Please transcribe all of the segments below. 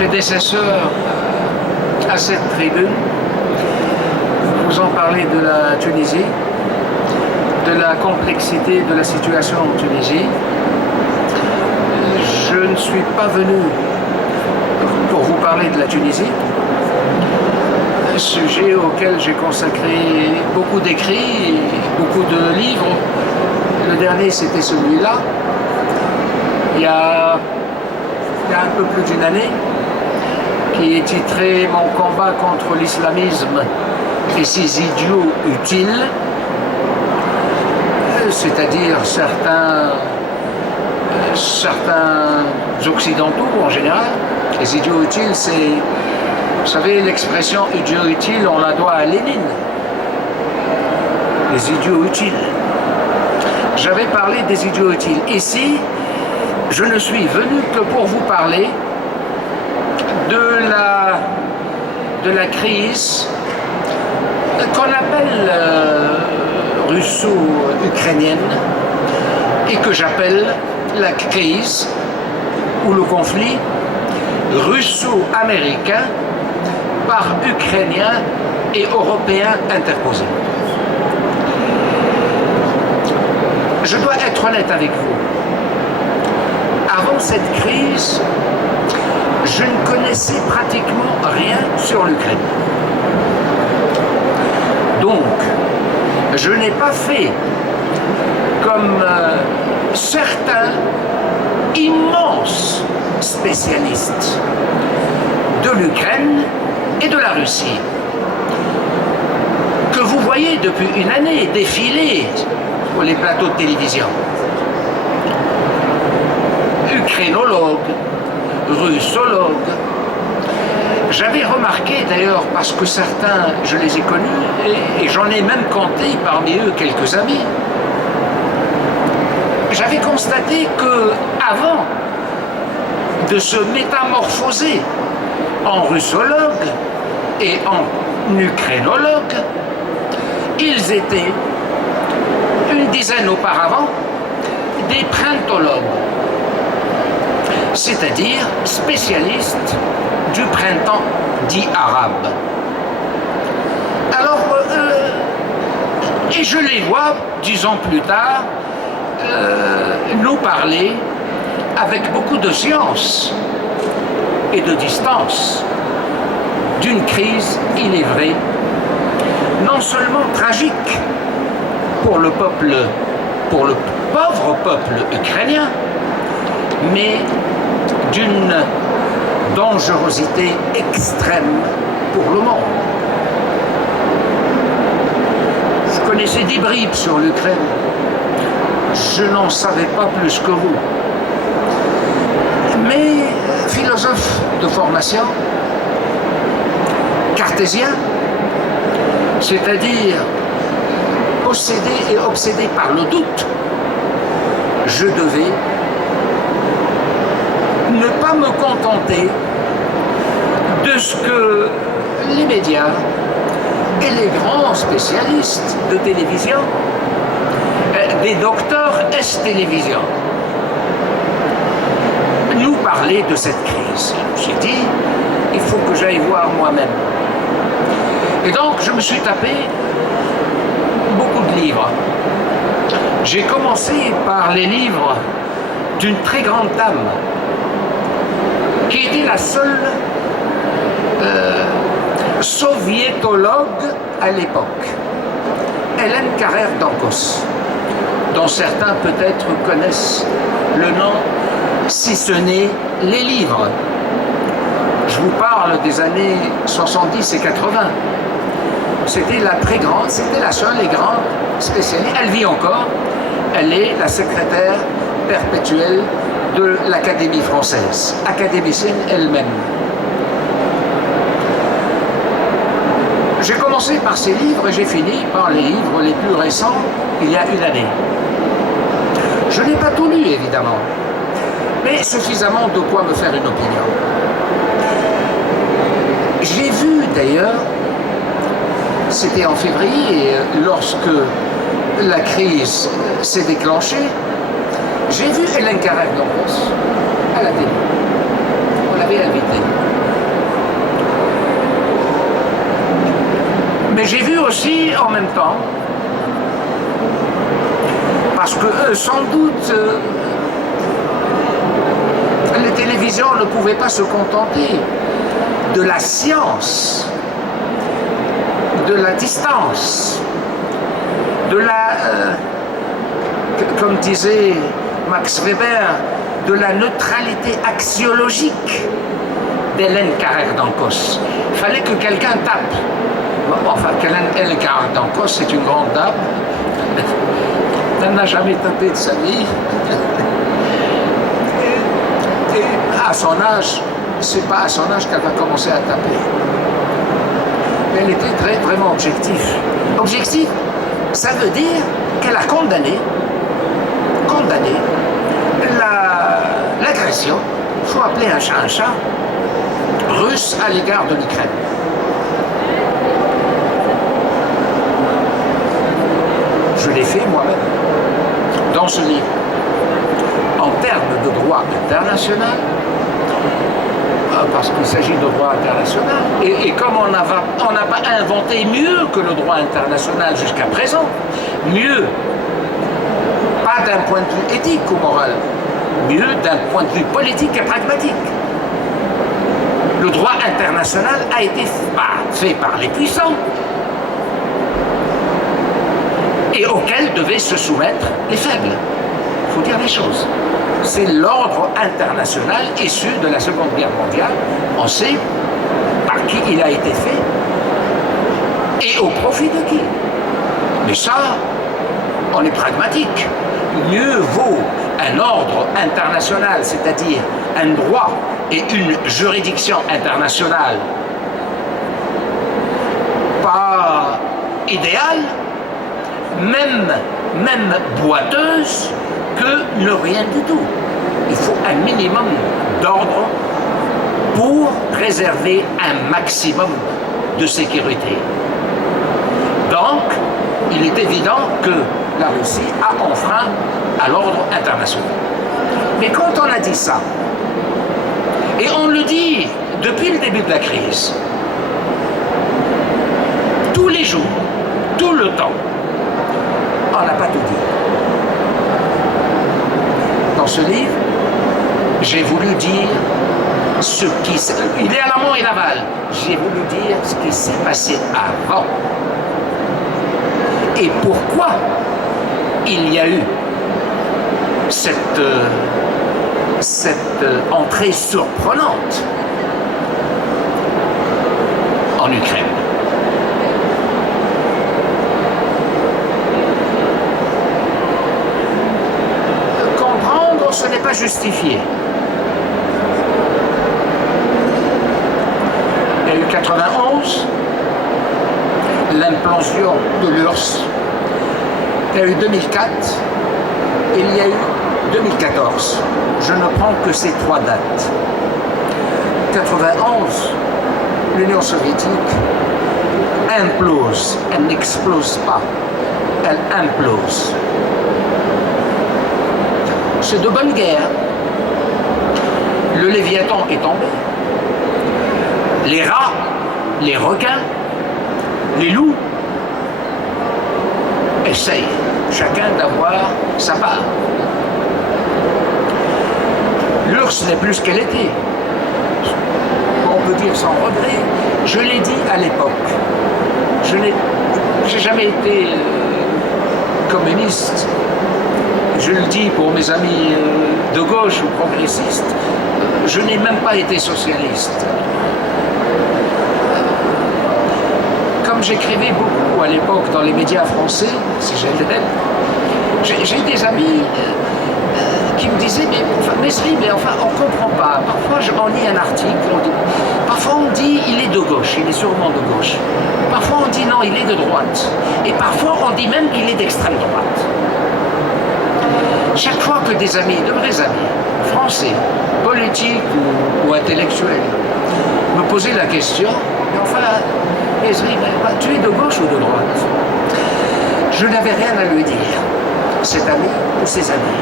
prédécesseurs à cette tribune vous ont parlé de la Tunisie, de la complexité de la situation en Tunisie. Je ne suis pas venu pour vous parler de la Tunisie, un sujet auquel j'ai consacré beaucoup d'écrits, beaucoup de livres. Le dernier, c'était celui-là, il y a un peu plus d'une année, qui est titré « Mon combat contre l'islamisme et ses idiots utiles », c'est-à-dire certains occidentaux en général. Les idiots utiles, c'est, vous savez, l'expression idiot utile, on la doit à Lénine. Les idiots utiles. J'avais parlé des idiots utiles. Ici, je ne suis venu que pour vous parler de la crise qu'on appelle russo-ukrainienne et que j'appelle la crise ou le conflit russo-américain par Ukrainiens et Européens interposés. Je dois être honnête avec vous. Avant cette crise, je ne connaissais pratiquement rien sur l'Ukraine. Donc, je n'ai pas fait comme certains immenses spécialistes de l'Ukraine et de la Russie, que vous voyez depuis une année défiler sur les plateaux de télévision. Ukrainologues, russologues. J'avais remarqué d'ailleurs, parce que certains, je les ai connus, et j'en ai même compté parmi eux quelques amis, j'avais constaté que avant de se métamorphoser en russologues et en ukrainologues, ils étaient, une dizaine auparavant, des printologues, c'est-à-dire spécialistes du printemps dit arabe. Alors, et je les vois, 10 ans plus tard, nous parler avec beaucoup de science et de distance d'une crise, il est vrai, non seulement tragique pour le pauvre peuple ukrainien, mais d'une dangerosité extrême pour le monde. Je connaissais des bribes sur l'Ukraine. Je n'en savais pas plus que vous. Mais philosophe de formation, cartésien, c'est-à-dire possédé et obsédé par le doute, je devais ne pas me contenter de ce que les médias et les grands spécialistes de télévision, des docteurs S-télévision, nous parlaient de cette crise. J'ai dit, il faut que j'aille voir moi-même. Et donc, je me suis tapé beaucoup de livres. J'ai commencé par les livres d'une très grande dame, qui était la seule soviétologue à l'époque, Hélène Carrère d'Ancos, dont certains peut-être connaissent le nom, si ce n'est les livres. Je vous parle des années 70 et 80. C'était la très grande, c'était la seule et grande spécialiste. Elle vit encore, elle est la secrétaire perpétuelle de l'Académie française, académicienne elle-même. J'ai commencé par ces livres et j'ai fini par les livres les plus récents, il y a une année. Je n'ai pas tout lu, évidemment, mais suffisamment de quoi me faire une opinion. J'ai vu d'ailleurs, c'était en février, lorsque la crise s'est déclenchée, j'ai vu Hélène Carrère d'Ancos à la télé. On l'avait invitée. aussi, en même temps, parce que sans doute, les télévisions ne pouvaient pas se contenter de la science, de la distance, de la, comme disait Max Weber, de la neutralité axiologique d'Hélène Carrère d'Ancos. Il fallait que quelqu'un tape. Enfin, Hélène Carrère d'Ancos, c'est une grande dame. Elle n'a jamais tapé de sa vie. Et à son âge, c'est pas à son âge qu'elle va commencer à taper. Mais elle était vraiment objective. Objective, ça veut dire qu'elle a condamné l'agression, il faut appeler un chat, russe à l'égard de l'Ukraine. Je l'ai fait moi-même, dans ce livre. En termes de droit international, parce qu'il s'agit de droit international, et comme on n'a pas inventé mieux que le droit international jusqu'à présent, mieux, pas d'un point de vue éthique ou moral, mieux d'un point de vue politique et pragmatique. Le droit international a été fait par les puissants et auquel devaient se soumettre les faibles. Il faut dire les choses. C'est l'ordre international issu de la Seconde Guerre mondiale. On sait par qui il a été fait et au profit de qui. Mais ça, on est pragmatique. Mieux vaut un ordre international, c'est-à-dire un droit et une juridiction internationale pas idéale, même boiteuse, que ne rien du tout. Il faut un minimum d'ordre pour préserver un maximum de sécurité. Donc, il est évident que la Russie a enfreint à l'ordre international. Mais quand on a dit ça, et on le dit depuis le début de la crise, tous les jours, tout le temps, on n'a pas tout dit. Dans ce livre, j'ai voulu dire ce qui... Il est à l'amont et l'aval. J'ai voulu dire ce qui s'est passé avant. Et pourquoi il y a eu cette entrée surprenante en Ukraine. Comprendre, ce n'est pas justifié. Il y a eu 91, l'implosion de l'URSS. Il y a eu 2004, et il y a eu 2014. Je ne prends que ces trois dates. 91, l'Union soviétique implose. Elle n'explose pas, elle implose. C'est de bonne guerre. Le Léviathan est tombé. Les rats, les requins, les loups essayent chacun d'avoir sa part. L'URSS n'est plus ce qu'elle était. On peut dire sans regret. Je l'ai dit à l'époque. Je n'ai jamais été communiste. Je le dis pour mes amis de gauche ou progressistes. Je n'ai même pas été socialiste. Comme j'écrivais beaucoup à l'époque dans les médias français, si j'étais, j'ai des amis qui me disaient mais enfin on comprend pas. Parfois on lit un article, parfois on dit il est de gauche, il est sûrement de gauche. Parfois on dit non, il est de droite. Et parfois on dit même qu'il est d'extrême droite. Chaque fois que des amis, de vrais amis, français, politiques ou intellectuels, me posaient la question, enfin, tu es de gauche ou de droite? Je n'avais rien à lui dire, cet ami ou ses amis.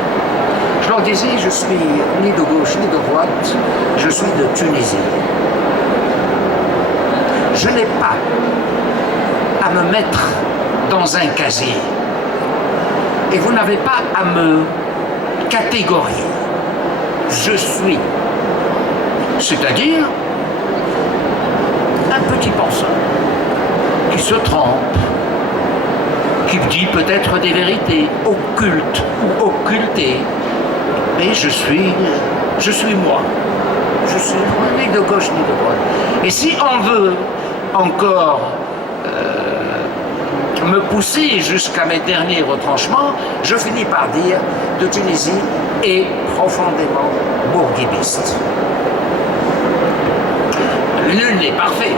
Je leur disais, je suis ni de gauche ni de droite, je suis de Tunisie. Je n'ai pas à me mettre dans un casier. Et vous n'avez pas à me catégoriser. Je suis. C'est-à-dire un petit penseur qui se trompe, qui dit peut-être des vérités occultes ou occultées. Mais je suis moi. Je suis ni de gauche ni de droite. Et si on veut encore me pousser jusqu'à mes derniers retranchements, je finis par dire de Tunisie est profondément bourguibiste. Nul n'est parfait.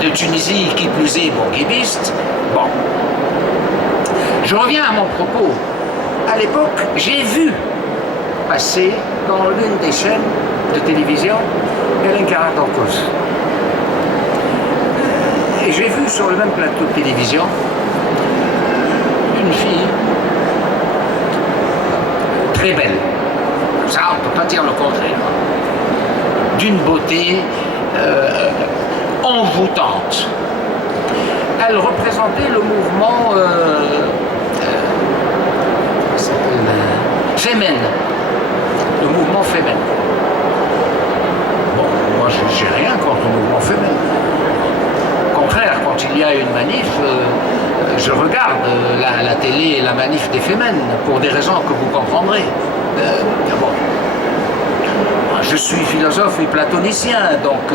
De Tunisie, qui plus est bourguibiste. Bon. Je reviens à mon propos. À l'époque, j'ai vu passer dans l'une des chaînes de télévision Hélène Carrère-Dancos. Et j'ai vu sur le même plateau de télévision une fille très belle. Ça, on ne peut pas dire le contraire. D'une beauté envoûtante. Elle représentait le mouvement Femen, le mouvement Femen. Bon, moi j'ai rien contre le mouvement Femen. Au contraire, quand il y a une manif, je regarde la télé et la manif des Femen pour des raisons que vous comprendrez. Bon. Je suis philosophe et platonicien, donc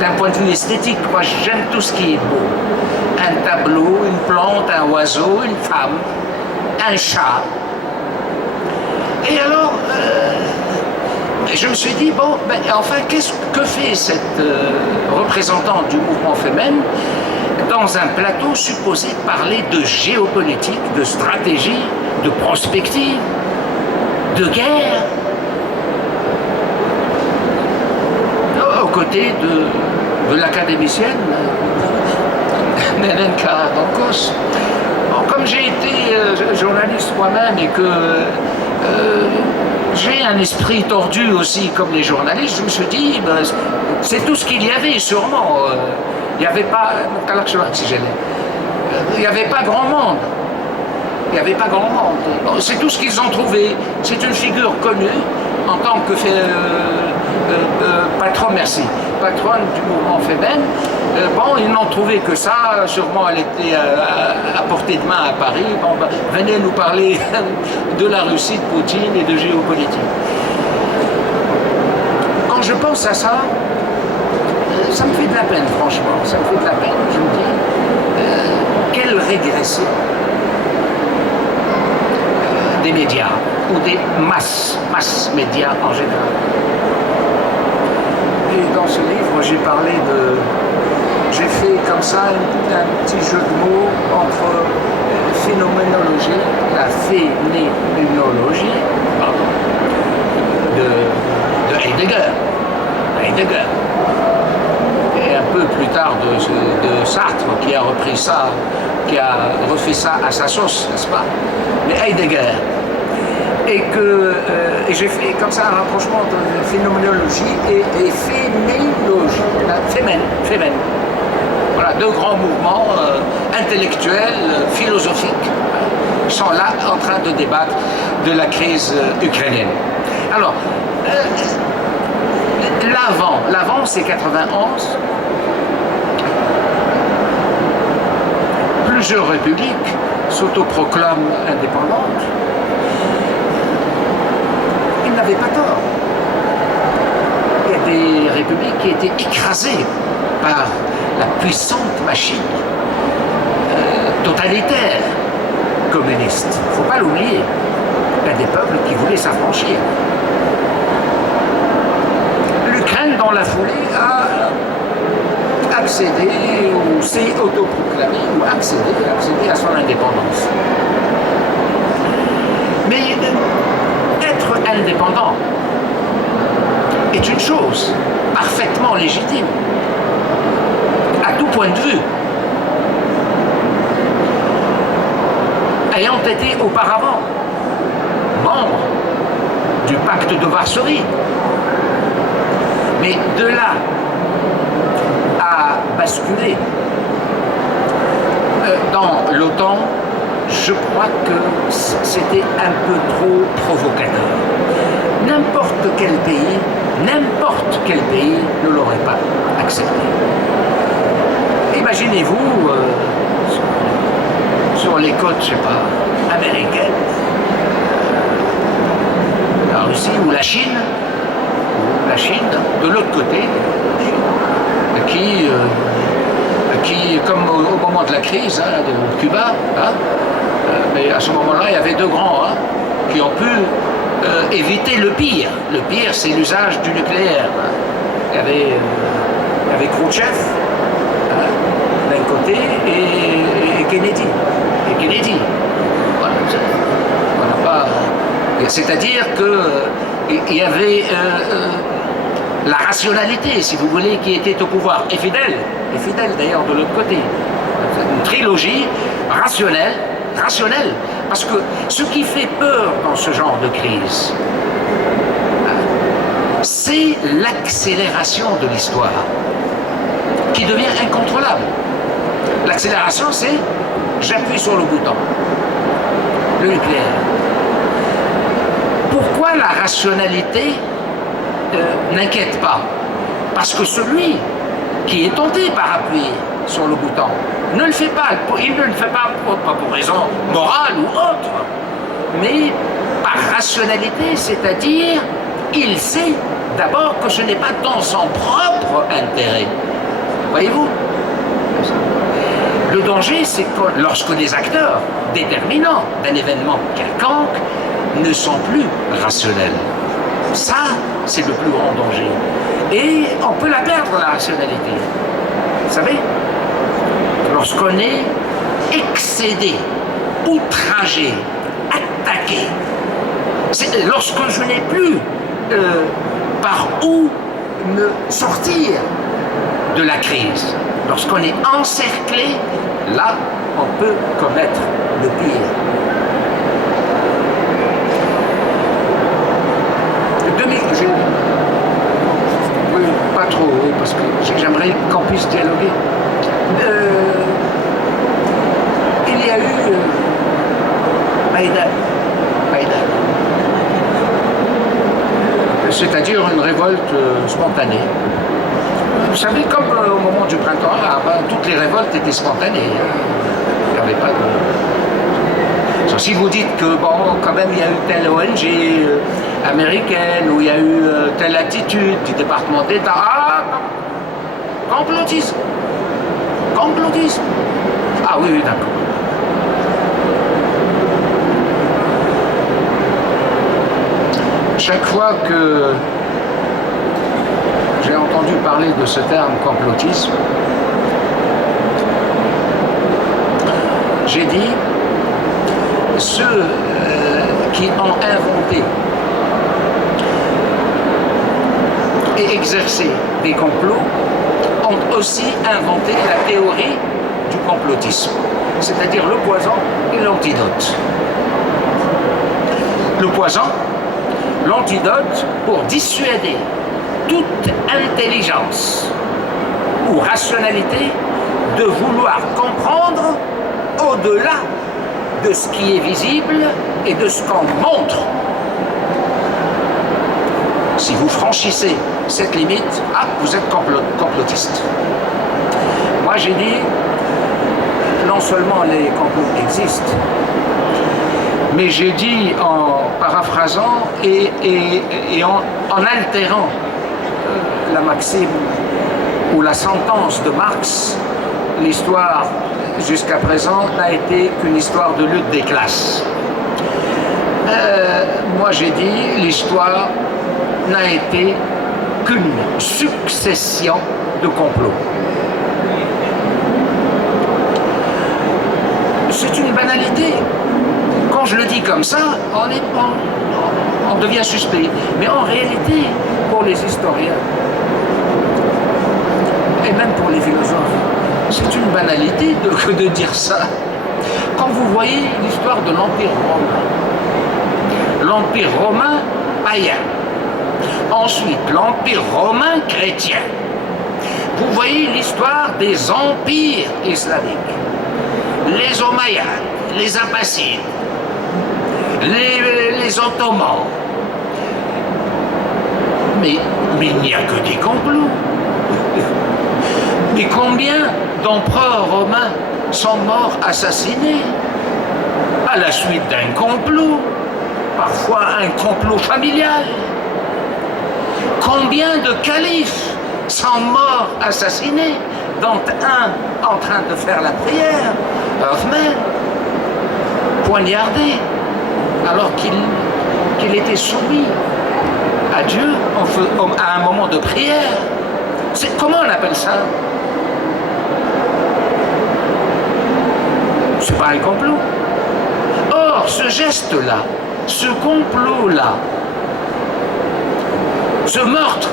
d'un point de vue esthétique, moi j'aime tout ce qui est beau. Un tableau, une plante, un oiseau, une femme, un chat. Et alors, je me suis dit, bon, ben, enfin, qu'est-ce que fait cette représentante du mouvement féminin dans un plateau supposé parler de géopolitique, de stratégie, de prospective, de guerre, aux côtés de l'académicienne Hélène Carrère-Dancos. Bon, comme j'ai été journaliste moi-même et que j'ai un esprit tordu aussi comme les journalistes, je me suis dit, ben, c'est tout ce qu'il y avait sûrement. Il n'y avait pas, il n'y avait pas grand monde. Il n'y avait pas grand monde. C'est tout ce qu'ils ont trouvé. C'est une figure connue en tant que patronne du mouvement féminin. Bon, ils n'ont trouvé que ça. Sûrement, elle était à portée de main à Paris. Bon, ben, venez nous parler de la Russie, de Poutine et de géopolitique. Quand je pense à ça, ça me fait de la peine, franchement. Ça me fait de la peine. Je me dis, quelle régression des médias ou des masses médias en général. Et dans ce livre, j'ai fait comme ça un petit jeu de mots entre phénoménologie, la phénoménologie de Heidegger. Et un peu plus tard de Sartre, qui a repris ça, qui a refait ça à sa sauce, n'est-ce pas? Mais Heidegger. Et j'ai fait comme ça un rapprochement entre phénoménologie et phéménologie, fémène. Voilà, deux grands mouvements intellectuels, philosophiques, sont là en train de débattre de la crise ukrainienne. Alors, l'avant c'est 91, plusieurs républiques s'autoproclament indépendantes. Ils n'avaient pas tort. Il y a des républiques qui étaient écrasées par la puissante machine totalitaire communiste. Il ne faut pas l'oublier. Il y a des peuples qui voulaient s'affranchir. L'Ukraine, dans la foulée, a accédé ou s'est autoproclamé ou accédé à son indépendance. Mais être indépendant est une chose parfaitement légitime, à tout point de vue. Ayant été auparavant membre du pacte de Varsovie, mais de là à basculer dans l'OTAN, je crois que c'était un peu trop provocateur. N'importe quel pays ne l'aurait pas accepté. Imaginez-vous sur les côtes, je sais pas, américaines, la Russie ou la Chine, de l'autre côté, qui comme au moment de la crise de Cuba, mais à ce moment-là, il y avait deux grands qui ont pu éviter le pire. Le pire, c'est l'usage du nucléaire. Il y avait Khrouchtchev d'un côté et Kennedy. Voilà, c'est-à-dire qu'il y avait la rationalité, si vous voulez, qui était au pouvoir, et fidèle d'ailleurs de l'autre côté. Une trilogie rationnelle, parce que ce qui fait peur dans ce genre de crise, c'est l'accélération de l'histoire, qui devient incontrôlable. L'accélération, c'est j'appuie sur le bouton, le nucléaire. Pourquoi la rationalité n'inquiète pas? Parce que celui qui est tenté par appuyer sur le bouton ne le fait pas. Il ne le fait pas pour raison morale ou autre, mais par rationalité, c'est-à-dire il sait d'abord que ce n'est pas dans son propre intérêt. Voyez-vous? Le danger, c'est que lorsque les acteurs déterminants d'un événement quelconque ne sont plus rationnels. Ça, c'est le plus grand danger. Et on peut la perdre, la rationalité. Vous savez, lorsqu'on est excédé, outragé, attaqué, lorsque je n'ai plus par où me sortir de la crise, lorsqu'on est encerclé, là, on peut commettre le pire. Pas trop, parce que j'aimerais qu'on puisse dialoguer. Il y a eu Maïdan, c'est-à-dire une révolte spontanée. Vous savez, comme au moment du printemps arabe, toutes les révoltes étaient spontanées. Il n'y avait pas de... Si vous dites que, bon, quand même, il y a eu telle ONG américaine, où il y a eu telle attitude du département d'État, complotisme. Ah oui, d'accord. Chaque fois que j'ai entendu parler de ce terme complotisme, j'ai dit ceux qui ont inventé et exercé des complots ont aussi inventé la théorie du complotisme, c'est-à-dire le poison et l'antidote. Le poison, l'antidote pour dissuader toute intelligence ou rationalité de vouloir comprendre au-delà de ce qui est visible et de ce qu'on montre. Si vous franchissez cette limite, vous êtes complotiste. Moi j'ai dit, non seulement les complots existent, mais j'ai dit en paraphrasant et en altérant la maxime ou la sentence de Marx, l'histoire jusqu'à présent n'a été qu'une histoire de lutte des classes. Moi j'ai dit, l'histoire n'a été qu'une succession de complots. C'est une banalité. Quand je le dis comme ça, on devient suspect. Mais en réalité, pour les historiens, et même pour les philosophes, c'est une banalité de dire ça. Quand vous voyez l'histoire de l'Empire romain païen, ensuite l'Empire romain chrétien, vous voyez l'histoire des empires islamiques, les Omeyyades, les Abbassides, les Ottomans. Mais il n'y a que des complots. Mais combien d'empereurs romains sont morts assassinés à la suite d'un complot, parfois un complot familial? Combien de califes sont morts assassinés, dont un en train de faire la prière, Othman, poignardé, alors qu'il était soumis à Dieu à un moment de prière? Comment on appelle ça? C'est pas un complot. Or, ce geste-là, ce complot-là, ce meurtre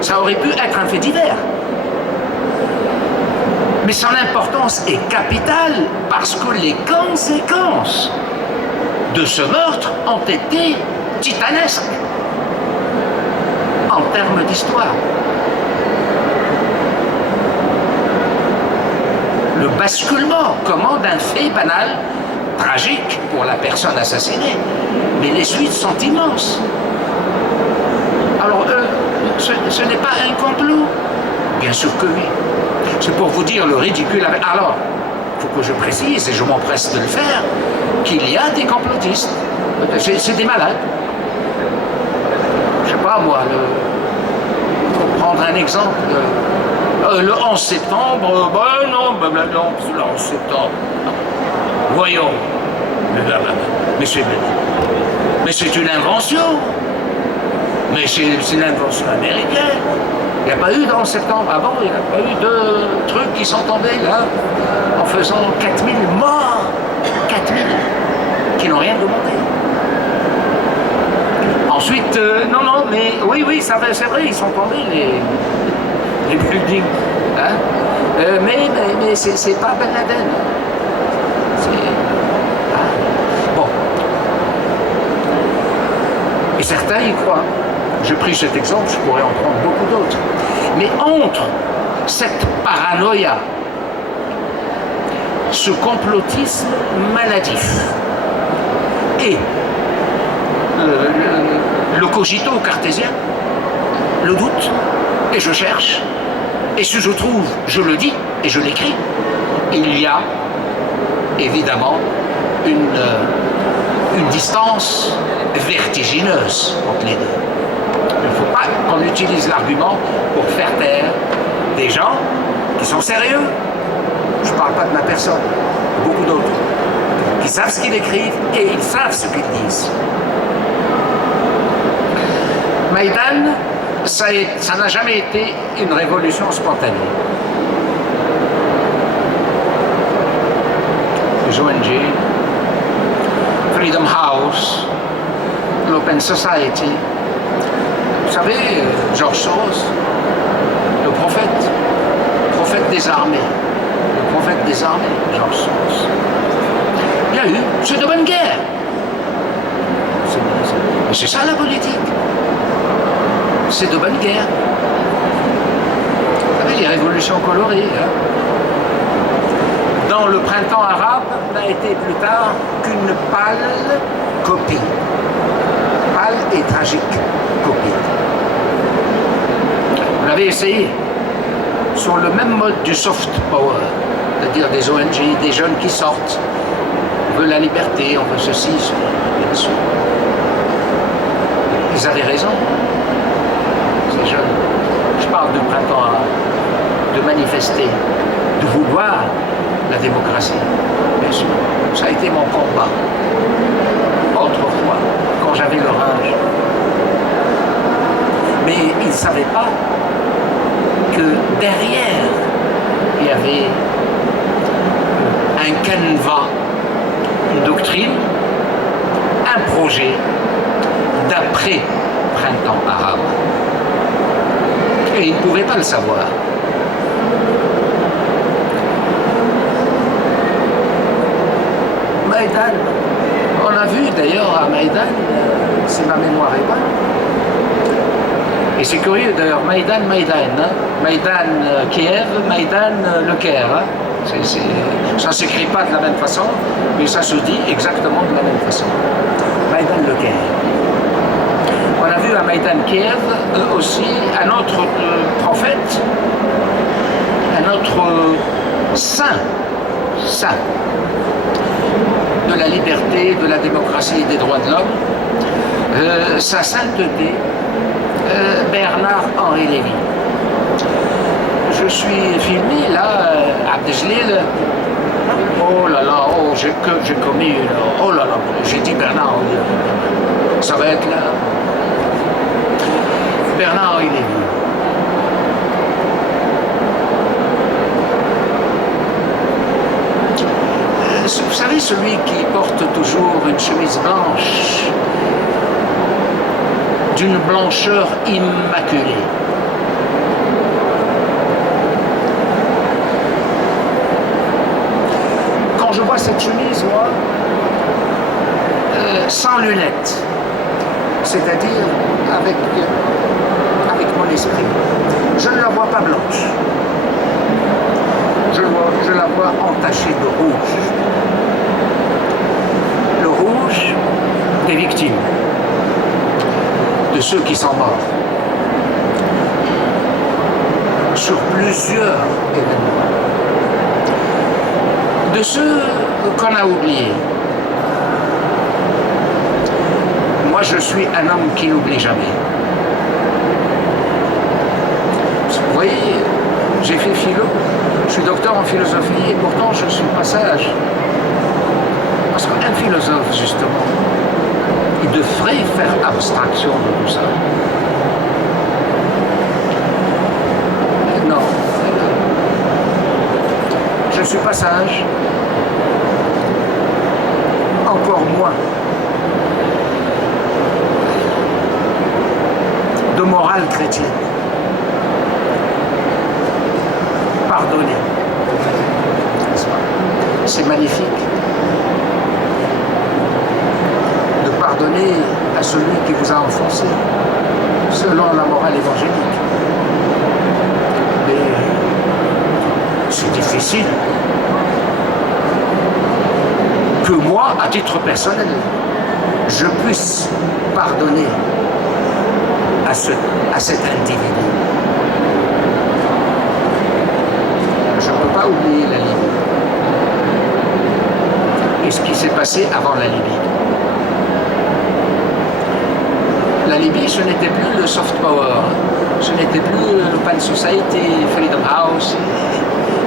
ça aurait pu être un fait divers. Mais son importance est capitale parce que les conséquences de ce meurtre ont été titanesques en termes d'histoire. Le basculement, comment d'un fait banal, tragique pour la personne assassinée, mais les suites sont immenses. Alors ce n'est pas un complot? Bien sûr que oui. C'est pour vous dire le ridicule. Alors, il faut que je précise, et je m'empresse de le faire, qu'il y a des complotistes. C'est des malades. Je ne sais pas moi, pour prendre un exemple, le 11 septembre, non, le 11 septembre. Voyons. Mais c'est une invention. Mais c'est une invention américaine. Il n'y a pas eu dans septembre. Avant, il n'y a pas eu de trucs qui sont tombés là, en faisant 4000 morts. 4000 qui n'ont rien demandé. Ensuite, non, mais oui, c'est vrai, ils sont tombés, les buildings. Hein? Mais c'est pas Ben Laden. Bon. Et certains y croient. J'ai pris cet exemple, je pourrais en prendre beaucoup d'autres. Mais entre cette paranoïa, ce complotisme maladif et le cogito cartésien, le doute, et je cherche, et si je trouve, je le dis et je l'écris, il y a évidemment une distance vertigineuse entre les deux. Il ne faut pas qu'on utilise l'argument pour faire taire des gens qui sont sérieux. Je ne parle pas de ma personne, beaucoup d'autres, qui savent ce qu'ils écrivent et ils savent ce qu'ils disent. Maïdan, ça n'a jamais été une révolution spontanée. Les ONG, Freedom House, l'Open Society. Vous savez, George Soros, le prophète des armées, George Soros. Il y a eu, c'est de bonne guerre. C'est ça la politique. C'est de bonne guerre. Vous savez, les révolutions colorées. Hein. Dans le printemps arabe, n'a été plus tard qu'une pâle copie. Pâle et tragique copie. On avait essayé sur le même mode du soft power, c'est-à-dire des ONG, des jeunes qui sortent, on veut la liberté, on veut ceci, bien sûr. Ils avaient raison, ces jeunes. Je parle du printemps arabe, de manifester, de vouloir la démocratie, bien sûr. Ça a été mon combat, autrefois, quand j'avais leur âge. Mais ils ne savaient pas que derrière, il y avait un canevas, une doctrine, un projet d'après-printemps arabe. Et ils ne pouvaient pas le savoir. Maïdan, on a vu d'ailleurs à Maïdan, si ma mémoire est bonne, et c'est curieux d'ailleurs, Maïdan, hein? Maïdan Kiev, Maïdan Le Caire, hein? Ça ne s'écrit pas de la même façon, mais ça se dit exactement de la même façon. Maïdan le Kiev. On a vu à Maïdan Kiev aussi un autre prophète, un autre saint de la liberté, de la démocratie et des droits de l'homme, sa sainteté, Bernard-Henri Lévy. Je suis filmé là, à Abdeljelil. Oh là là, oh, j'ai commis une... Oh là là, j'ai dit Bernard-Henri Lévy. Ça va être là. Bernard-Henri Lévy. Vous savez, celui qui porte toujours une chemise blanche, d'une blancheur immaculée. Quand je vois cette chemise, moi, sans lunettes, c'est-à-dire avec mon esprit, je ne la vois pas blanche. Je la vois entachée de rouge. Le rouge des victimes, de ceux qui sont morts, sur plusieurs événements, de ceux qu'on a oubliés. Moi, je suis un homme qui n'oublie jamais. Vous voyez, j'ai fait philo, je suis docteur en philosophie et pourtant je suis pas sage. Parce qu'un philosophe, justement, il devrait faire abstraction de tout ça. Non. Je ne suis pas sage. Encore moins de morale chrétienne. Pardonner. C'est magnifique de pardonner à celui qui vous a enfoncé selon la morale évangélique. Mais c'est difficile que moi, à titre personnel, je puisse pardonner à cet individu. Je ne peux pas oublier la Libye et ce qui s'est passé avant la Libye. La Libye, ce n'était plus le soft power, ce n'était plus le Pan Society, Freedom House,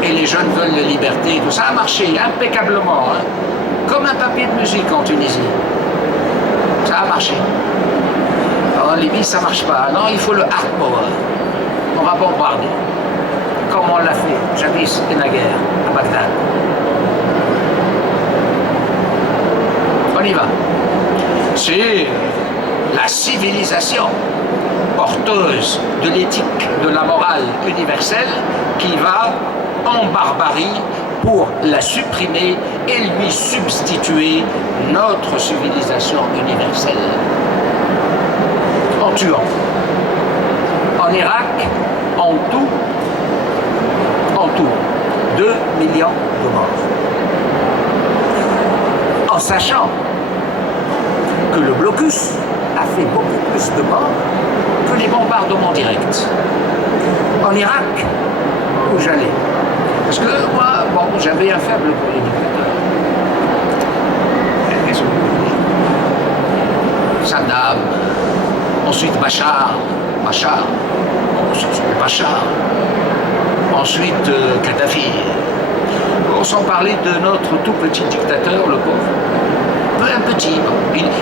et les jeunes veulent la liberté, tout ça a marché impeccablement, hein, comme un papier de musique en Tunisie. Ça a marché. En Libye, ça ne marche pas. Non, il faut le hard power. On va bombarder. Comme on l'a fait jadis et naguère à Bagdad. On y va. C'est la civilisation porteuse de l'éthique, de la morale universelle qui va en barbarie pour la supprimer et lui substituer notre civilisation universelle. En tuant. En Irak, en tout, 2 millions de morts. En sachant que le blocus a fait beaucoup plus de morts que les bombardements directs. En Irak, où j'allais. Parce que moi, bon, j'avais un faible pour les dictateurs. Saddam, ensuite Bachar, ensuite Kadhafi. Sans parler de notre tout petit dictateur, le pauvre. Un petit.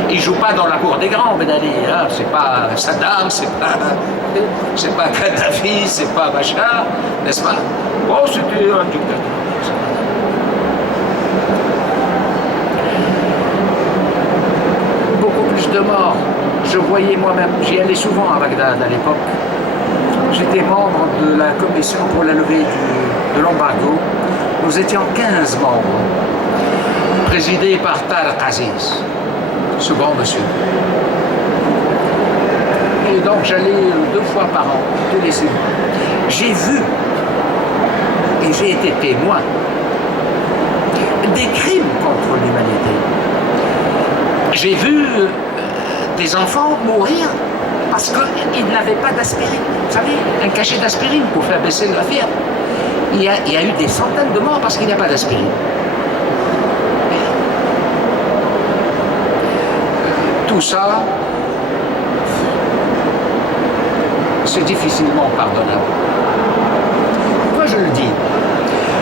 Il ne joue pas dans la cour des grands, Ben Ali. Hein. C'est pas Saddam, c'est pas Kadhafi, c'est pas Bachar, n'est-ce pas? Bon, c'était un dictateur. Beaucoup plus de morts. Je voyais moi-même, j'y allais souvent à Bagdad à l'époque. J'étais membre de la commission pour la levée de l'embargo. Nous étions 15 membres, présidés par Tariq Aziz, ce grand monsieur. Et donc j'allais 2 fois par an, tous les 6 mois. J'ai vu, et j'ai été témoin, des crimes contre l'humanité. J'ai vu des enfants mourir parce qu'ils n'avaient pas d'aspirine. Vous savez, un cachet d'aspirine pour faire baisser la fièvre. Il y a eu des centaines de morts parce qu'il n'y a pas d'aspirine. Tout ça, c'est difficilement pardonnable. Pourquoi je le dis?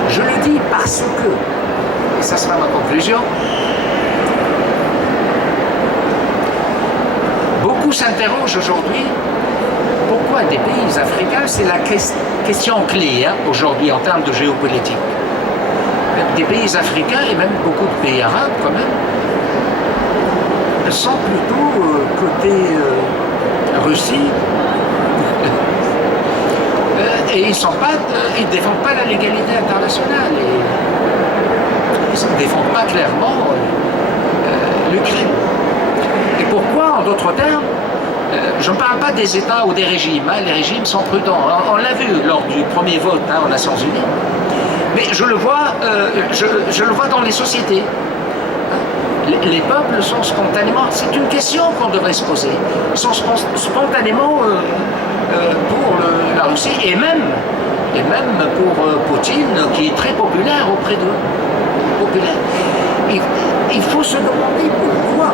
Je le dis parce que, et ça sera ma conclusion, beaucoup s'interrogent aujourd'hui pourquoi des pays africains, c'est la question clé aujourd'hui en termes de géopolitique. Des pays africains et même beaucoup de pays arabes quand même sont plutôt côté Russie et ils ne défendent pas la légalité internationale et ils ne défendent pas clairement l'Ukraine. Et pourquoi, en d'autres termes, je ne parle pas des États ou des régimes, les régimes sont prudents. On l'a vu lors du premier vote aux Nations Unies, mais je le vois dans les sociétés. Les peuples sont spontanément, c'est une question qu'on devrait se poser, ils sont spontanément pour la Russie et même pour Poutine qui est très populaire auprès d'eux. Populaire. Il faut se demander pourquoi.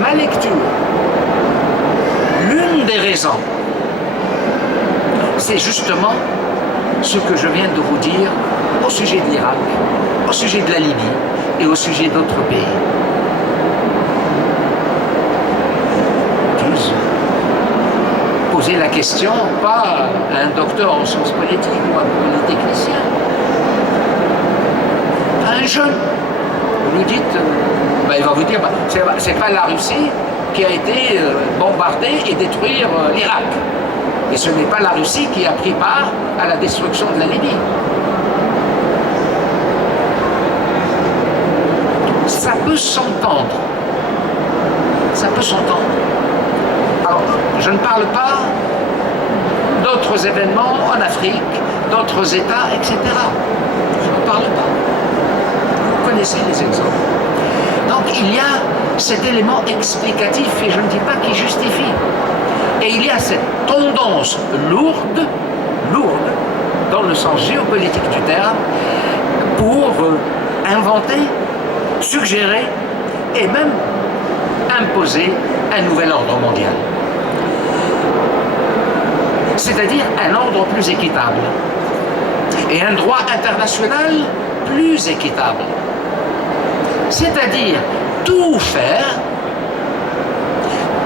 Ma lecture, l'une des raisons, c'est justement ce que je viens de vous dire au sujet de l'Irak, au sujet de la Libye et au sujet d'autres pays. Poser la question, pas à un docteur en sciences politiques ou à un polytechnicien, à un jeune. Vous lui dites, il va vous dire, c'est pas la Russie qui a été bombarder et détruire l'Irak. Et ce n'est pas la Russie qui a pris part à la destruction de la Libye. Ça peut s'entendre. Ça peut s'entendre. Alors, je ne parle pas d'autres événements en Afrique, d'autres États, etc. Je ne parle pas. Vous connaissez les exemples. Donc, il y a cet élément explicatif, et je ne dis pas qu'il justifie. Et il y a cette tendance lourde, dans le sens géopolitique du terme, pour inventer, suggérer et même imposer un nouvel ordre mondial. C'est-à-dire un ordre plus équitable et un droit international plus équitable. C'est-à-dire tout faire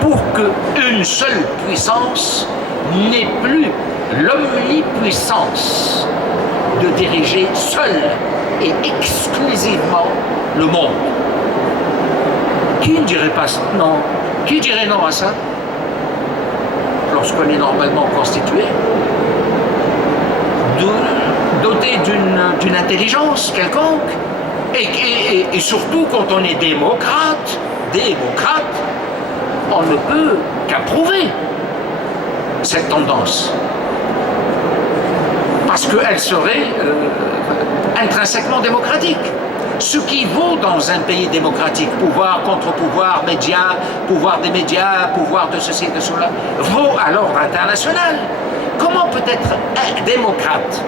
pour qu'une seule puissance n'ait plus l'omnipuissance de diriger seule et exclusivement le monde. Qui ne dirait pas ça? Non. Qui dirait non à ça? Lorsqu'on est normalement constitué, doté d'une intelligence quelconque, et surtout quand on est démocrate, on ne peut qu'approuver cette tendance. Parce qu'elle serait intrinsèquement démocratique. Ce qui vaut dans un pays démocratique, pouvoir contre pouvoir, médias, pouvoir des médias, pouvoir de ceci et de cela, vaut à l'ordre international. Comment peut être un démocrate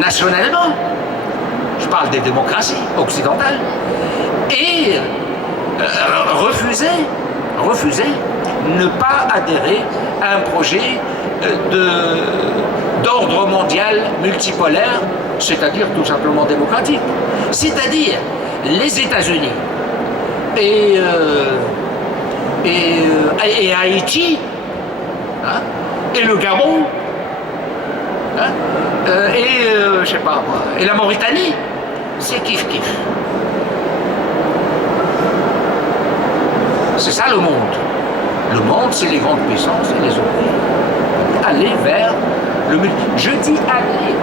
nationalement, je parle des démocraties occidentales, et refuser ne pas adhérer à un projet d'ordre mondial multipolaire, c'est-à-dire tout simplement démocratique. C'est-à-dire les États-Unis et Haïti, et le Gabon, je sais pas moi, et la Mauritanie, c'est kiff-kiff. C'est ça le monde. Le monde, c'est les grandes puissances et les autres pays. Aller vers le multi. Je dis aller.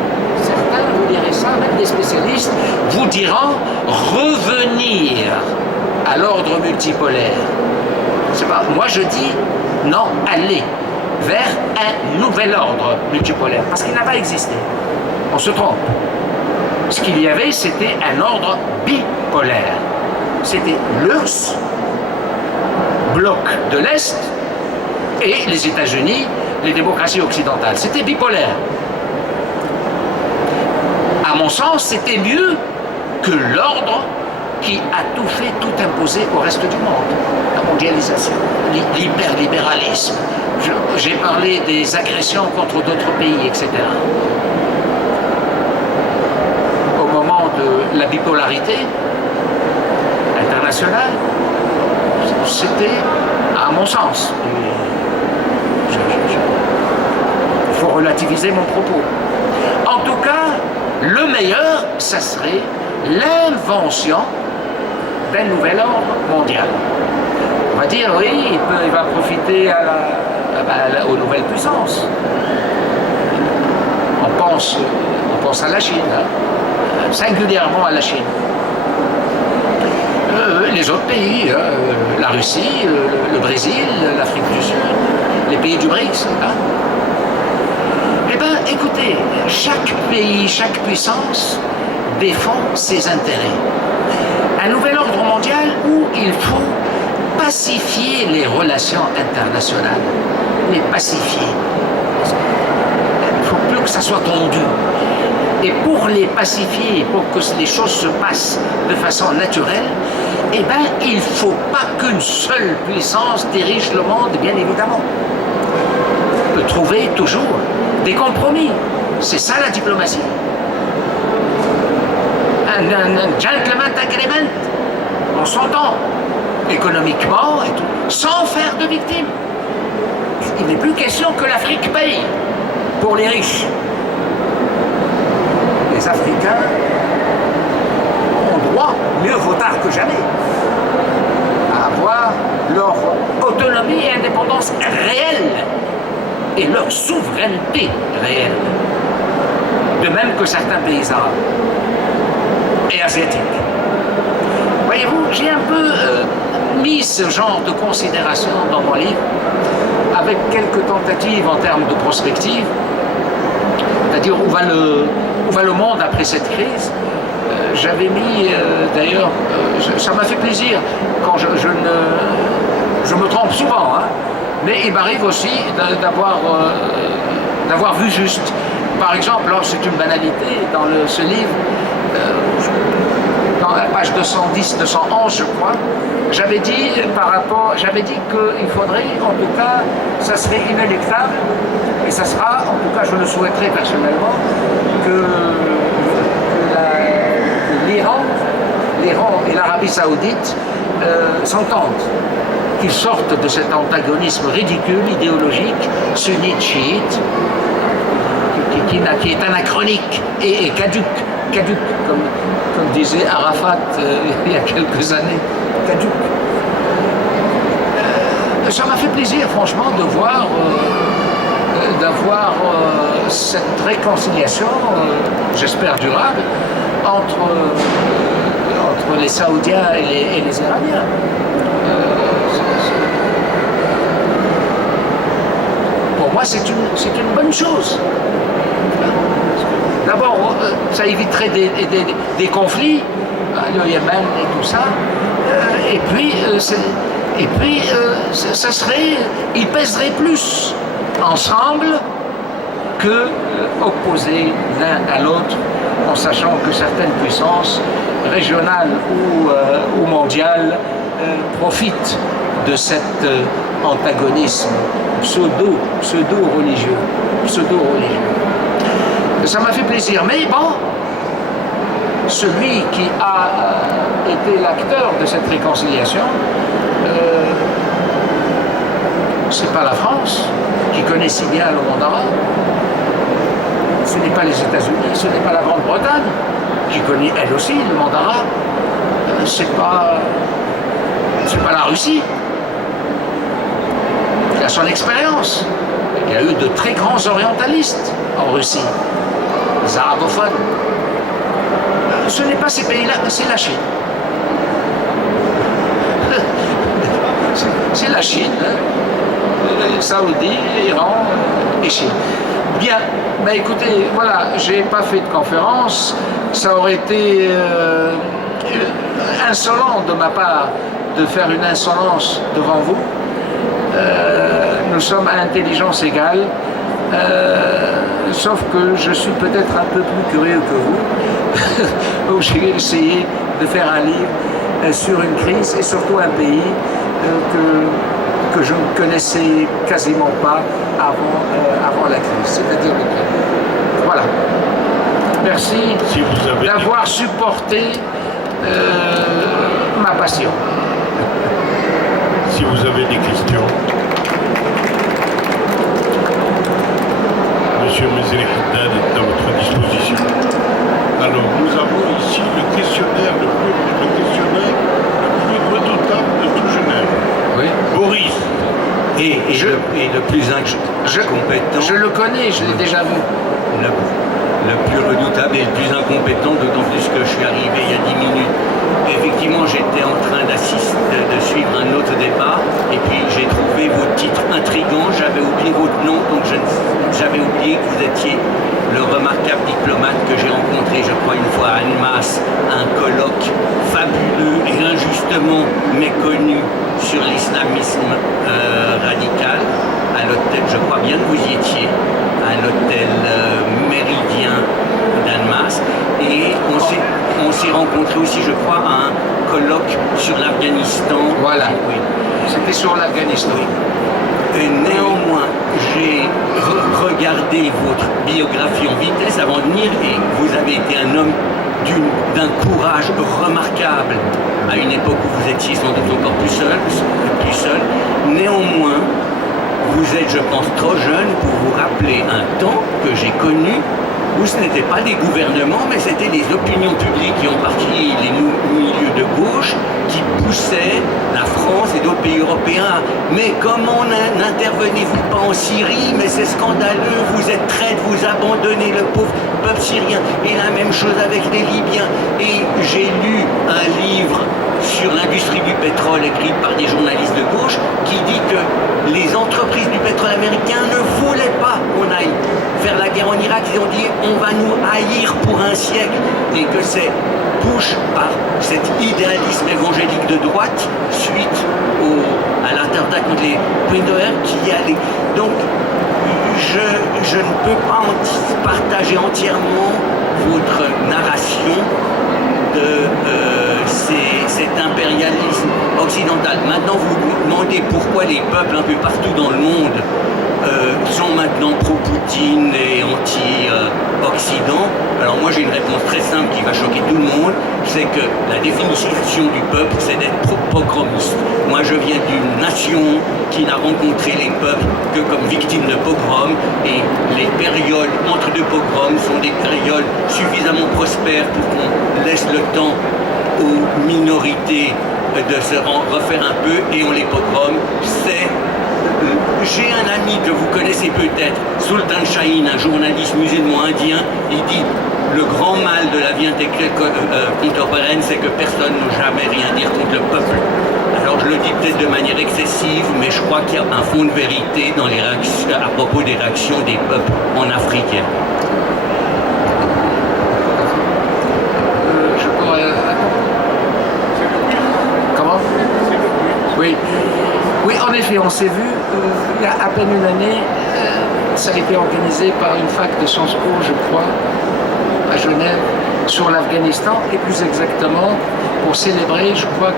Certains vous direz ça, même des spécialistes vous diront revenir à l'ordre multipolaire. C'est pas, moi je dis non, aller vers un nouvel ordre multipolaire, parce qu'il n'a pas existé. On se trompe. Ce qu'il y avait, c'était un ordre bipolaire. C'était l'URSS, bloc de l'Est, et les États-Unis, les démocraties occidentales. C'était bipolaire. À mon sens, c'était mieux que l'ordre qui a tout fait, tout imposé au reste du monde. La mondialisation, l'hyperlibéralisme. J'ai parlé des agressions contre d'autres pays, etc. Au moment de la bipolarité internationale, c'était, à mon sens, il faut relativiser mon propos. En tout cas, le meilleur, ça serait l'invention d'un nouvel ordre mondial. On va dire, oui, il va profiter aux nouvelles puissances. On pense à la Chine, hein, singulièrement à la Chine. Les autres pays, la Russie, le Brésil, l'Afrique du Sud, les pays du BRICS. Hein. Eh bien, écoutez, chaque pays, chaque puissance défend ses intérêts. Un nouvel ordre mondial où il faut pacifier les relations internationales. Les pacifier. Il ne faut plus que ça soit tendu. Et pour les pacifier, pour que les choses se passent de façon naturelle, eh bien, il ne faut pas qu'une seule puissance dirige le monde, bien évidemment. On peut trouver toujours des compromis. C'est ça la diplomatie. Un gentleman agreement. On s'entend économiquement et tout, sans faire de victimes. Il n'est plus question que l'Afrique paye pour les riches. Les Africains ont droit, mieux vaut tard que jamais, à avoir leur autonomie et indépendance réelle et leur souveraineté réelle. De même que certains pays arabes et asiatiques. Voyez-vous, j'ai un peu mis ce genre de considération dans mon livre, avec quelques tentatives en termes de prospective, c'est-à-dire où va le monde après cette crise. J'avais mis, d'ailleurs, ça m'a fait plaisir, quand je me trompe souvent, hein, mais il m'arrive aussi d'avoir vu juste. Par exemple, c'est une banalité dans ce livre, dans la page 210-211, je crois, j'avais dit qu'il faudrait, en tout cas, ça serait inéluctable, et ça sera, en tout cas, je le souhaiterais personnellement, que l'Iran et l'Arabie Saoudite s'entendent, qu'ils sortent de cet antagonisme ridicule, idéologique, sunnite-chiite, qui est anachronique et caduque, comme disait Arafat il y a quelques années, caduque. Ça m'a fait plaisir, franchement, d'avoir cette réconciliation, j'espère durable, entre les Saoudiens et les Iraniens. Pour moi, c'est une bonne chose. D'abord, ça éviterait des conflits, le Yémen et tout ça, et puis ça serait, ils pèseraient plus ensemble que opposés l'un à l'autre, en sachant que certaines puissances régionales ou mondiales profitent de cet antagonisme pseudo-religieux. Ça m'a fait plaisir, mais bon, celui qui a été l'acteur de cette réconciliation, c'est pas la France, qui connaît si bien le monde arabe, ce n'est pas les États-Unis, ce n'est pas la Grande-Bretagne, qui connaît elle aussi le monde arabe, c'est pas la Russie, qui a son expérience. Il y a eu de très grands orientalistes en Russie, les arabophones. Ce n'est pas ces pays-là, c'est la Chine. C'est la Chine. Saoudi, Iran et Chine. Bien, ben écoutez, voilà, j'ai pas fait de conférence, ça aurait été insolent de ma part de faire une insolence devant vous. Nous sommes à intelligence égale, sauf que je suis peut-être un peu plus curieux que vous. J'ai essayé de faire un livre sur une crise et surtout un pays que je ne connaissais quasiment pas avant la crise, c'est-à-dire l'Ukraine. Voilà. Merci d'avoir supporté ma passion. Si vous avez des questions. Monsieur Mezri Haddad est à votre disposition. Alors, nous avons ici le questionnaire le plus redoutable de tout Genève. Oui. Boris. Et le plus incompétent. Je le connais, je l'ai déjà vu. Le plus redoutable et le plus incompétent, d'autant plus que je suis arrivé il y a 10 minutes. Effectivement, j'étais en train de suivre un autre débat, et puis j'ai trouvé vos titres intrigants, j'avais oublié votre nom, donc j'avais oublié que vous étiez le remarquable diplomate que j'ai rencontré, je crois, une fois à Annemasse, un colloque fabuleux et injustement méconnu sur l'islamisme radical, à l'hôtel, je crois bien que vous y étiez, à l'hôtel Méridien d'Annemasse, et on s'est rencontrés aussi, je crois, à un colloque sur l'Afghanistan. Voilà, oui. C'était sur l'Afghanistan. Et néanmoins, j'ai regardé votre biographie en vitesse avant de venir, et vous avez été un homme d'un courage remarquable à une époque où vous étiez sans doute encore plus seul. Néanmoins, vous êtes, je pense, trop jeune pour vous rappeler un temps que j'ai connu où ce n'était pas des gouvernements, mais c'était les opinions publiques, et en partie les milieux de gauche, qui poussaient la France et d'autres pays européens. Mais comment n'intervenez-vous pas en Syrie? Mais c'est scandaleux, vous êtes traîtres, vous abandonnez le pauvre peuple syrien. Et la même chose avec les Libyens. Et j'ai lu un livre sur l'industrie du pétrole écrit par des journalistes de gauche qui dit que les entreprises du pétrole américain ne voulaient pas qu'on aille faire la guerre en Irak. Ils ont dit on va nous haïr pour un siècle, et que c'est Bush, par cet idéalisme évangélique de droite, suite à l'attentat contre les Twin Towers, qui y allait. Donc je ne peux pas partager entièrement votre narration de cet impérialisme occidental. Maintenant, vous vous demandez pourquoi les peuples un peu partout dans le monde sont maintenant pro-Poutine et anti-Occident. Alors moi j'ai une réponse très simple qui va choquer tout le monde, c'est que la définition du peuple, c'est d'être pogromiste. Moi je viens d'une nation qui n'a rencontré les peuples que comme victimes de pogroms, et les périodes entre deux pogroms sont des périodes suffisamment prospères pour qu'on laisse le temps aux minorités de se refaire un peu, et on les pogroms. J'ai un ami que vous connaissez peut-être, Sultan Shaheen, un journaliste musulman indien. Il dit le grand mal de la vie intellectuelle contemporaine, c'est que personne n'ose jamais rien dire contre le peuple. Alors je le dis peut-être de manière excessive, mais je crois qu'il y a un fond de vérité dans les réactions, à propos des réactions des peuples en Afrique. Je pourrais... Comment? Oui. Oui, en effet, on s'est vu il y a à peine une année. Ça a été organisé par une fac de Sciences Po, je crois, à Genève, sur l'Afghanistan, et plus exactement pour célébrer, je crois,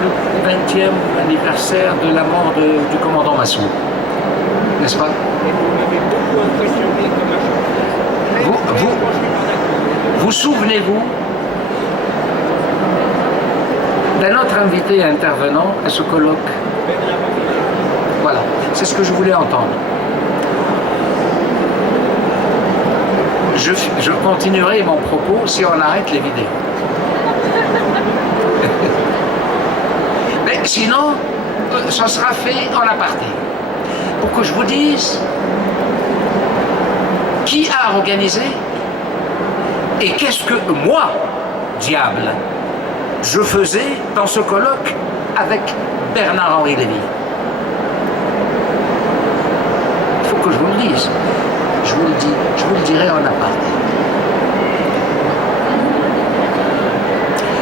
le 20e anniversaire de la mort du commandant Massoud. N'est-ce pas? Vous souvenez-vous d'un autre invité intervenant à ce colloque? Voilà, c'est ce que je voulais entendre. Je continuerai mon propos si on arrête les vidéos. Mais sinon, ça sera fait en aparté. Pour que je vous dise qui a organisé et qu'est-ce que moi, diable, je faisais dans ce colloque avec Bernard-Henri Lévy. je vous le dise. Je vous le dis, je vous le dirai en aparté.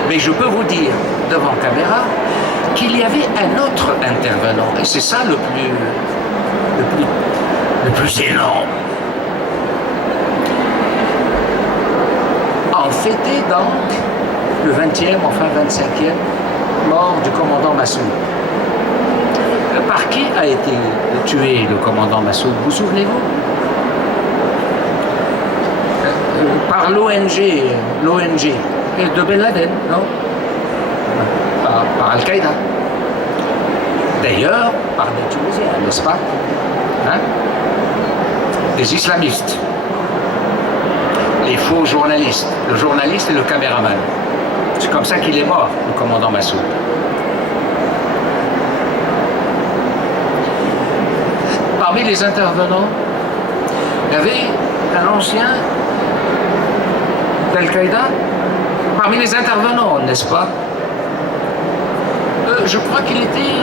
Mais je peux vous dire, devant caméra, qu'il y avait un autre intervenant. Et c'est ça le plus énorme. On fêtait donc le 20e, enfin 25e, mort du commandant Massoud. Par qui a été tué le commandant Massoud? Vous souvenez-vous? Par l'ONG de Ben Laden, non? Par Al-Qaïda. D'ailleurs, par des Tunisiens, n'est-ce pas? Hein? Des islamistes. Les faux journalistes. Le journaliste et le caméraman. C'est comme ça qu'il est mort, le commandant Massoud. Parmi les intervenants, il y avait un ancien d'Al-Qaïda. Parmi les intervenants, n'est-ce pas? Je crois qu'il était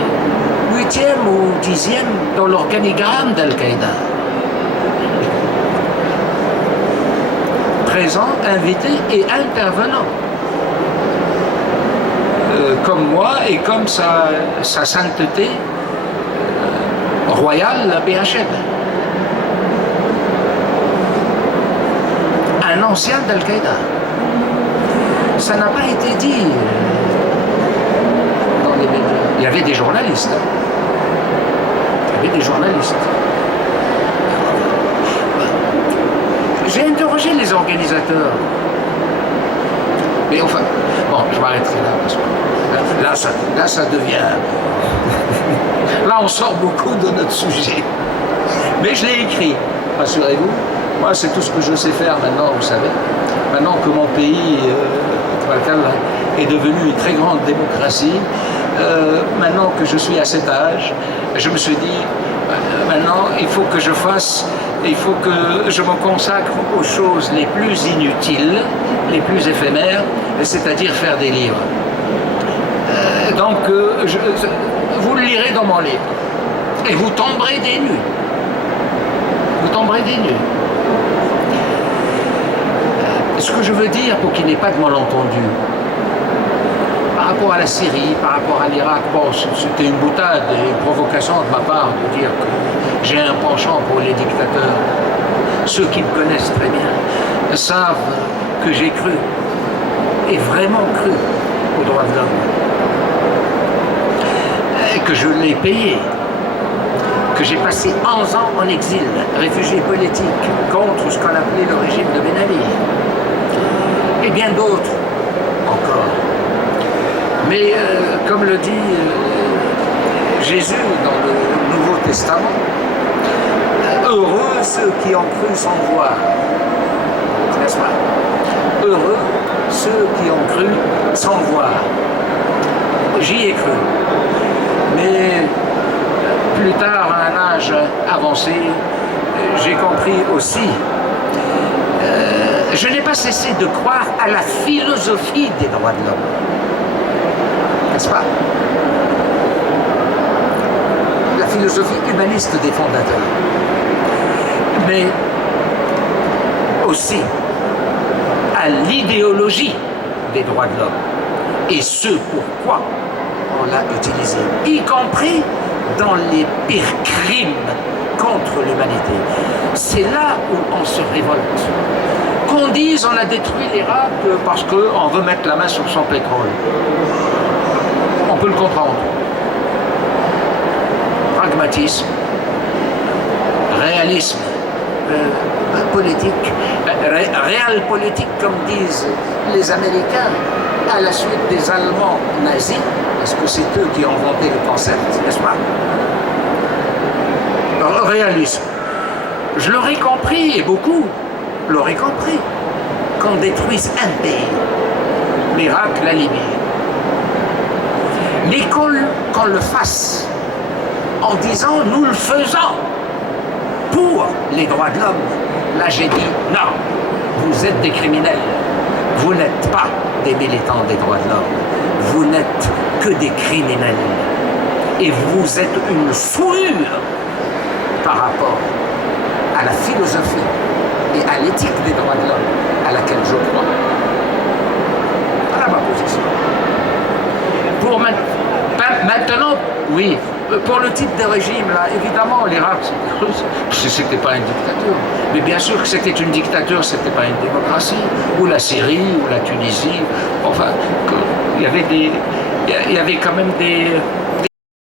8e ou 10e dans l'organigramme d'Al-Qaïda. Présent, invité et intervenant. Comme moi et comme sa sainteté royale, la BHM. Un ancien d'Al-Qaïda. Ça n'a pas été dit dans les médias. Il y avait des journalistes. Il y avait des journalistes. J'ai interrogé les organisateurs. Mais enfin, bon, je m'arrêterai là parce que là, ça devient. Là, on sort beaucoup de notre sujet. Mais je l'ai écrit, rassurez-vous. Moi, c'est tout ce que je sais faire maintenant, vous savez. Maintenant que mon pays est devenu une très grande démocratie, maintenant que je suis à cet âge, je me suis dit, maintenant, il faut que je me consacre aux choses les plus inutiles, les plus éphémères, c'est-à-dire faire des livres. Donc, vous le lirez dans mon livre. Et vous tomberez des nues. Vous tomberez des nues. Ce que je veux dire, pour qu'il n'y ait pas de malentendu, par rapport à la Syrie, par rapport à l'Irak, bon, c'était une boutade et une provocation de ma part de dire que j'ai un penchant pour les dictateurs. Ceux qui me connaissent très bien savent que j'ai cru, et vraiment cru, aux droits de l'homme. Et que je l'ai payé, que j'ai passé 11 ans en exil, réfugié politique, contre ce qu'on appelait le régime de Ben Ali. Et bien d'autres encore. Mais comme le dit Jésus dans le Nouveau Testament, heureux ceux qui ont cru sans voir. N'est-ce pas? Heureux ceux qui ont cru sans voir. J'y ai cru. Mais plus tard, à un âge avancé, j'ai compris aussi. Je n'ai pas cessé de croire à la philosophie des droits de l'homme. N'est-ce pas? La philosophie humaniste des fondateurs. Mais aussi à l'idéologie des droits de l'homme. Et ce pourquoi on l'a utilisé, y compris dans les pires crimes contre l'humanité. C'est là où on se révolte. Qu'on dise on a détruit l'Irak parce qu'on veut mettre la main sur son pétrole. On peut le comprendre. Pragmatisme, réalisme politique, réel politique comme disent les Américains à la suite des Allemands nazis, parce que c'est eux qui ont inventé le concept, n'est-ce pas? Réalisme. Je l'aurais compris, et beaucoup l'auraient compris, qu'on détruise un pays, l'Irak, la Libye. Mais qu'on le fasse en disant nous le faisons pour les droits de l'homme. Là j'ai dit non, vous êtes des criminels, vous n'êtes pas des militants des droits de l'homme, vous n'êtes que des criminels et vous êtes une souillure par rapport à la philosophie et à l'éthique des droits de l'homme à laquelle je crois. Voilà ma position. Pour maintenant, oui, pour le type de régime, là, évidemment, l'Irak, c'était pas une dictature. Mais bien sûr que c'était une dictature, c'était pas une démocratie. Ou la Syrie, ou la Tunisie. Enfin, il y avait quand même des